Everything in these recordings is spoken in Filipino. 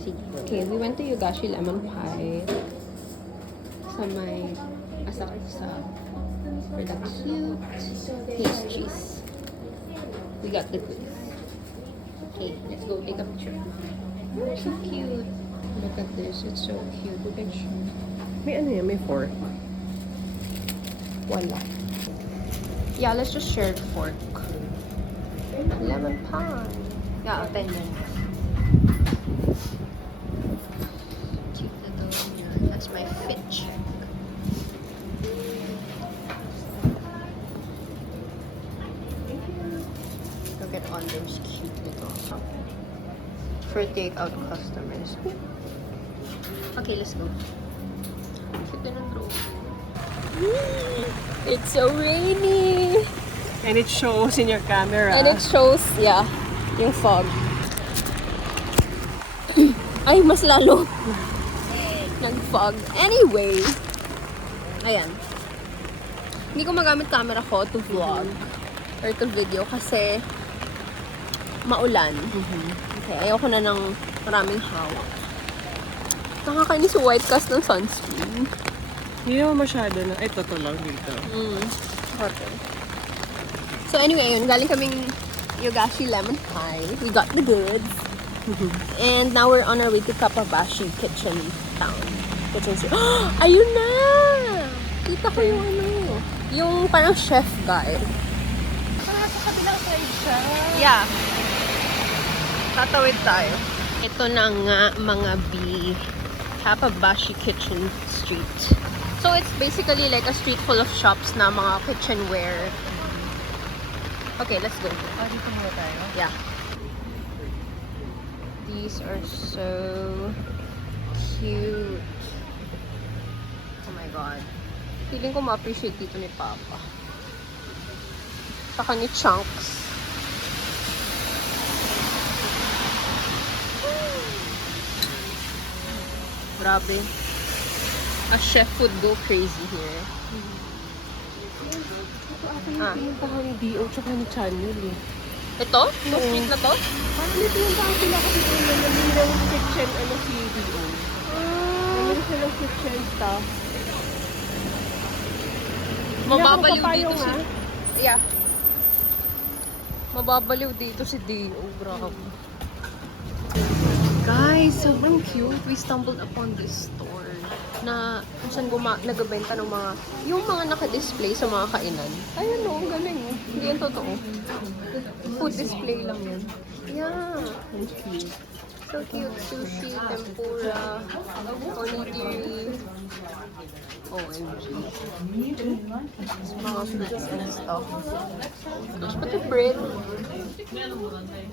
Sige. Okay, we went to Yogashi Lemon Pie sa may Asakusa for the cute pastries. We got the goods. Okay, let's go take a picture. Oh, so cute. Look at this. It's so cute. Picture. May ano yan? May fork. Wala. Yeah, let's just share the fork. Lemon pie. Yeah, 10 yan. Cute na to. That's my fit check. Look at all those cute little stuff. For takeout customers. Okay, let's go. Cute din ang drone. It's so rainy! And it shows in your camera. And it shows, yeah, yung fog. Ay, mas lalo. Nag-fog. Anyway, ayan. Hindi ko magamit camera ko to vlog or to video kasi maulan. Okay, ayoko na ng maraming hawak. Nakakainis yung white cast ng sunscreen. Hindi naman masyado na. Ito to lang dito. Okay. So anyway, ayun, galing kaming Yogashi Lemon Pie. We got the goods. And now we're on our way to Kapabashi Kitchen Town. Kitchen City. Ayun na! Kita ko yung ano. Yung parang chef guy. Parang sa kabilang side siya. Yeah. Tatawid tayo. Ito na nga mga B. Kapabashi Kitchen Street. So it's basically like a street full of shops na mga kitchenware. Okay, let's go. Dito muna tayo. Yeah. These are so cute. Oh my god. Feeling ko ma-appreciate dito ni Papa. Saka ni Chunks. Grabe. A chef would go crazy here. Ito yung pinuntahan ni D.O. tsaka ni Channel eh. Ito? Yung street na to? Parang ito yung parang pinakasito na nabili ng kitchen ano si D.O. Nabili siya ng kitchen stuff. Mababaliw dito si... ha? Yeah. Mababaliw dito si D.O. Grabe. Guys, sobrang cute. We stumbled upon this store na kung saan nagbebenta ng mga yung mga naka-display sa mga kainan. Ayun o, ang galing o. Hindi yan totoo. Food display lang yan. Yeah. Ang cute. So cute. Sushi, tempura, onigiri. OMG. Mga fruits and stuff. Gosh, pati bread.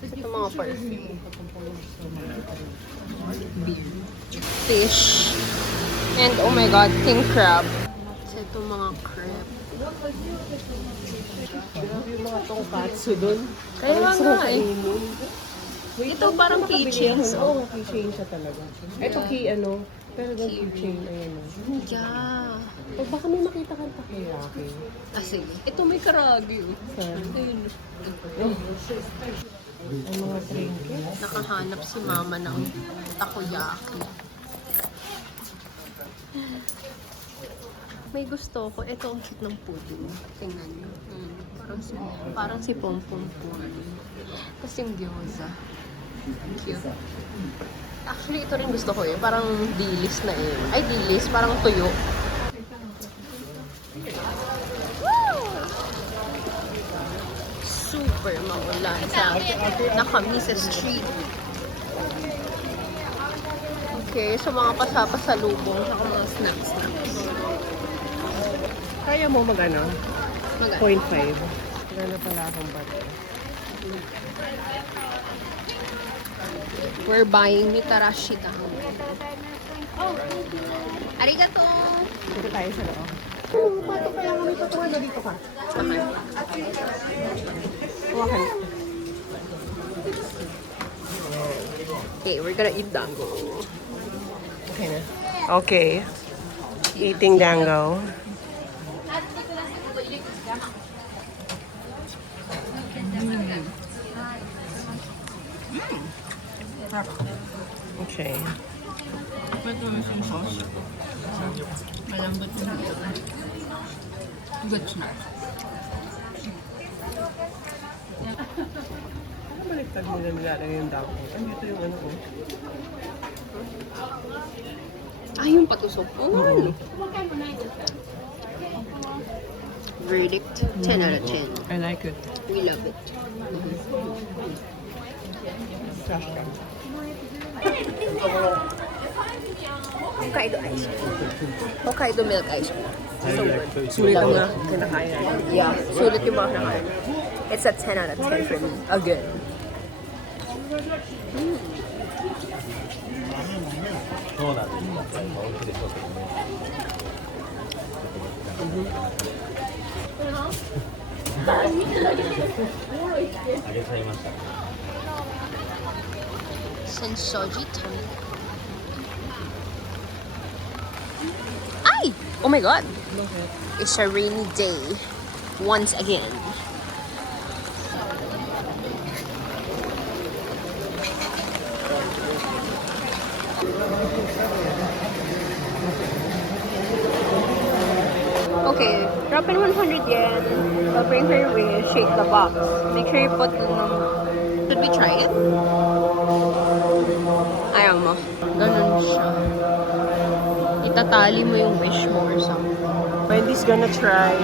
Ito mga perfume. Beer. Fish. And oh my god, king crab. Ito mga crab. Grabe yung mga tonkatsu dun. Kaya Parang nga sarap eh. kainin. Wait, Ito parang keychains. Oo, keychain siya talaga. Ito key ano, pero yung keychain, ayan o. Yeah. O baka may makita kang takoyaki. Ah, sige. Ito may karagi. Saan? Ayun. Ang mga trinkets. Nakahanap si mama ng takoyaki. May gusto ko. Ito ang cute ng pudding. Tingnan niyo. Parang si Pompom po. Tapos yung gyoza. Cute. Actually, ito rin gusto ko eh. Parang dilis na eh. Ay, dilis. Parang tuyo. Woo! Super maulan sa Nakamiza Street. Okay, so mga pasapasalubong sa mga snacks. Kaya mo mag-ano? Mag- 0.5. Wala na pala akong bato. We're buying Mitarashi down. Arigato! Dito tayo sa loob. Pato kaya nga may patungan na dito ka. Kuwakan. Okay, we're gonna eat dango. Okay na. Okay. Eating dango. Okay. Ito yung sauce. Malambot yung good na. Ano baliktad nila nilalagay yung dako? Ano ito yung ano ko? Ay, yung patusok. Oo nga, no? Verdict, 10 out of 10. I like it. We love it. Trash can. Hokkaido ice cream. Hokkaido milk ice cream. So good. Sulit ang mga kinakain. Yeah, sulit yung mga kinakain. It's a 10 out of 10 for me. Again. Sensoji Tummy. Ay! Oh my god! It's a rainy day. Once again. Okay, drop in 100 yen. They'll bring her your way, shake the box. Make sure you put Should we try it? Ayaw mo. Ganun siya. Itatali mo yung wish mo or something. Wendy's gonna try.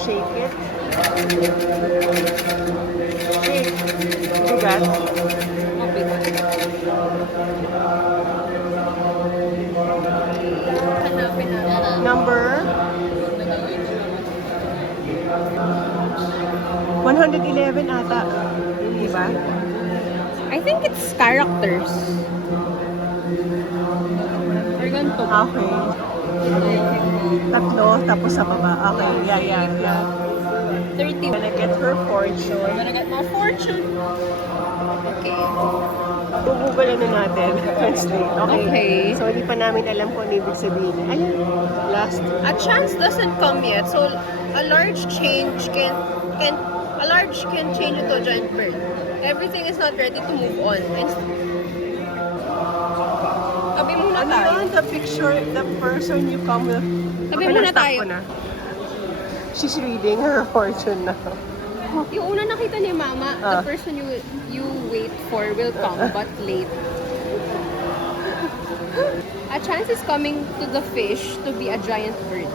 Shake it. Shake. Bigat. Hanapin natin. Number 111 ata. Diba? I think it's characters. Or ganito. Okay. Tatlo, tapos sa baba. Okay, yeah. 30. Gonna get her fortune. Gonna get my fortune. Okay. Google na natin. Translate. Okay. So, hindi pa namin alam kung ano ibig sabihin. Ayun. Last. A chance doesn't come yet, so a large change can change into a giant bird. Everything is not ready to move on. Tabi muna Ano tayo. yun? The picture, the person you come with. Tabi Okay, muna stop tayo. ko na. She's reading her fortune now. Yung una nakita ni Mama, the Ah. person you wait for will come, but late. A chance is coming to the fish to be a giant bird.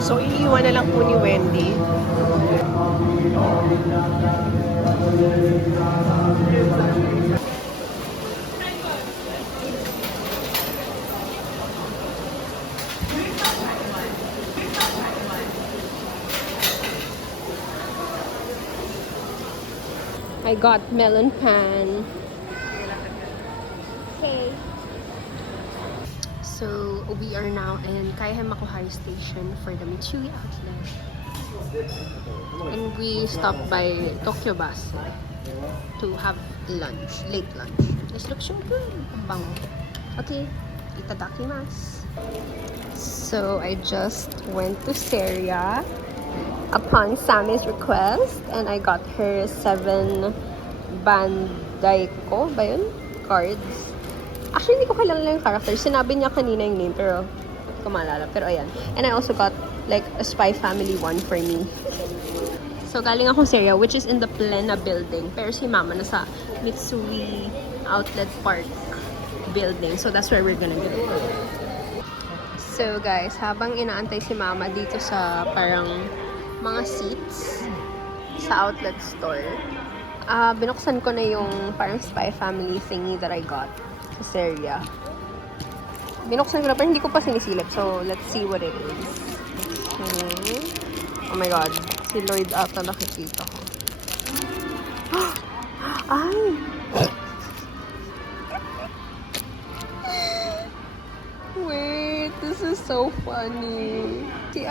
So, iiwan na lang po ni Wendy. I got melon pan. Okay. So, we are now in Kaihan Makuhari Station for the Mitsui outlet. And we stopped by Tokyo Bus to have lunch, late lunch. This looks so good. Ang bango. Okay, itadakimasu. So, I just went to Seria upon Sammy's request and I got her 7 Bandaiko ba yun? Cards. Actually, hindi ko kilala yung character. Sinabi niya kanina yung name pero hindi ko maalala. Pero ayan. And I also got like a Spy Family one for me. So, galing akong Seria, which is in the Plena building. Pero si Mama nasa Mitsui Outlet Park building. So, that's where we're gonna go. So, guys, habang inaantay si Mama dito sa parang mga seats sa outlet store, binuksan ko na yung parang Spy Family thingy that I got sa Seria. Binuksan ko na, pero hindi ko pa sinisilip. So, let's see what it is. Okay. Oh my God. Si Lloyd ata nakikita ko. Ay! Wait, this is so funny. Si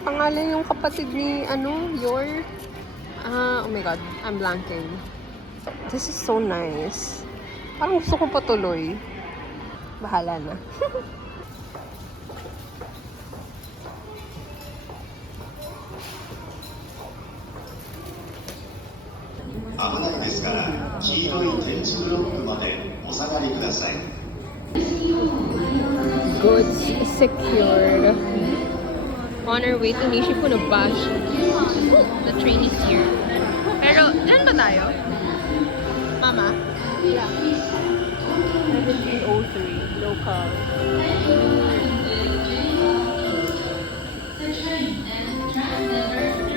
pangalan yung kapatid ni, Yor. Oh my God, I'm blanking. This is so nice. Parang gusto ko patuloy. Bahala na. 危ないですから黄色い点字ブロックまでお下がりください。 Goods secured. On our way to Nishifunabashi. The train is here. Pero, dyan ba tayo? Mama? Yeah. 1703, local.